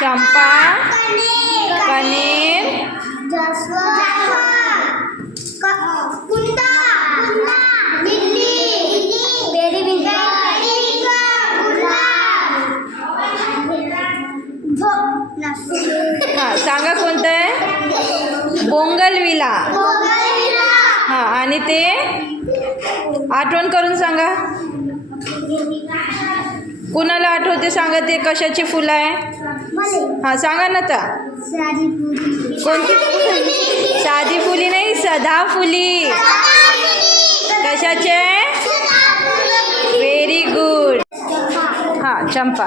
चंपा, कनेर, हां सांगा कोणतं आहे? बोंगलविला. हां आणि ते आठवण करून सांगा. कुणाला आठवते सांगा ते कशाची फुलं आहे? हां सांगा ना तर. कोणती? साधी फुली नाही, सदाफुली. कशाचे? Very good. हां चंपा.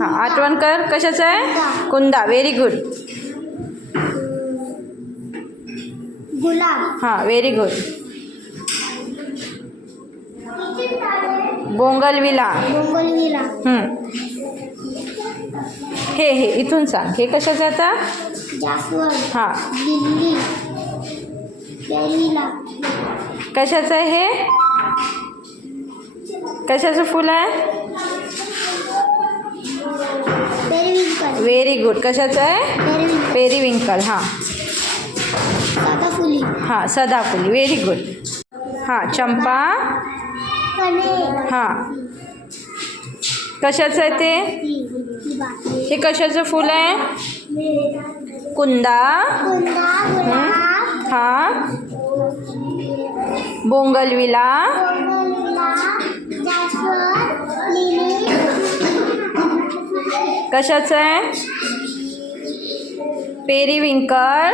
हां आठवण कर कशाचं आहे? कुंदा. Very good. गुलाब. हां व्हेरी गुड. बोंगलविला. बोंगलविला. हे इथून सांग. हे कशाचं आता? जास्वंद. हां. लिली. पेरिला. कशाचं आहे हे? कशाचं फुल आहे? पेरिविंकल. Very good. कशाचं आहे? पेरिविंकल. हां. सदाफुली. हां सदाफुली. Very good. हां चंपा. हां कशाचं आहे ते? हे कशाचं फूल आहे? कुंदा. हां बोंगलविला. कशाचं आहे? पेरिविंकल.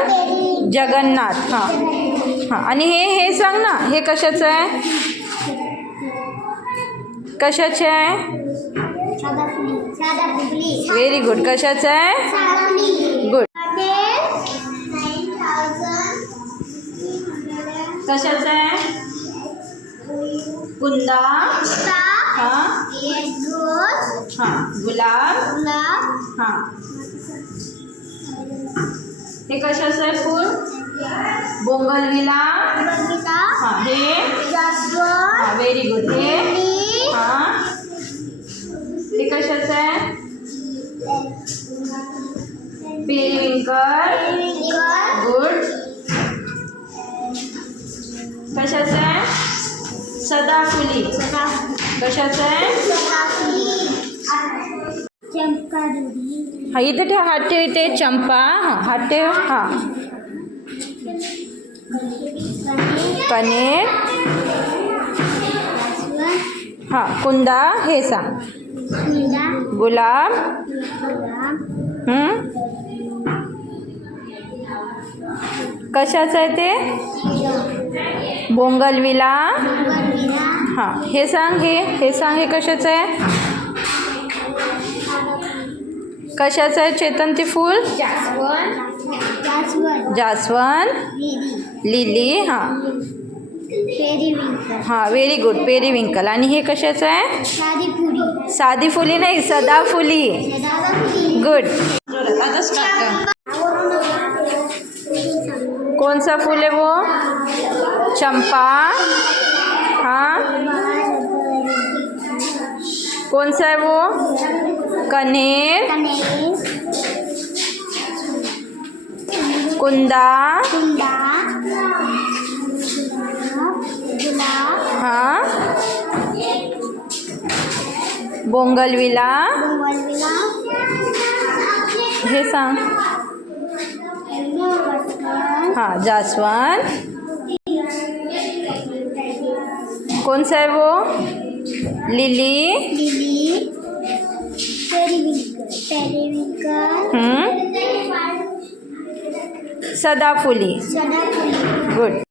जगन्नाथ. हां हां आणि हे सांग ना, हे कशाचं आहे? कशाचे आहे? Very good. कशाचं आहे? गुड. कशाचं आहे? कुंदा. हां हां गुलाब. हां हे कशाचं आहे फूल? बोंगलविला. हां हे. हां व्हेरी गुड. हे. हां हे कशाचं आहे? पेरिविंकल. गुड. कशाचं आहे? सदाफुली. कशाचं आहे? हां इथे ठेव. हात ठेव इथे. चंपा. हां हात ठेव. हां कनेर. हां कुंदा. हे सांग. गुलाब. कशाचं आहे ते? बोंगलविला. हां हे सांग. हे सांग. हे कशाचं आहे? कशाचं आहे चेतन ते फूल? जास्वंद. लिली. हां हां व्हेरी गुड. पेरिविंकल. आणि हे कशाचं आहे? साधी फुली नाही, सदाफुली. गुड. आता स्टार्ट कर. कौन सा फूल है वो? चंपा. हाँ कौन सा है वो? कनेर. कुंदा. हाँ बोंगलविला. हे सांग. हाँ जास्वंद. कौन सा है वो? लिली. सदाफुली. गुड.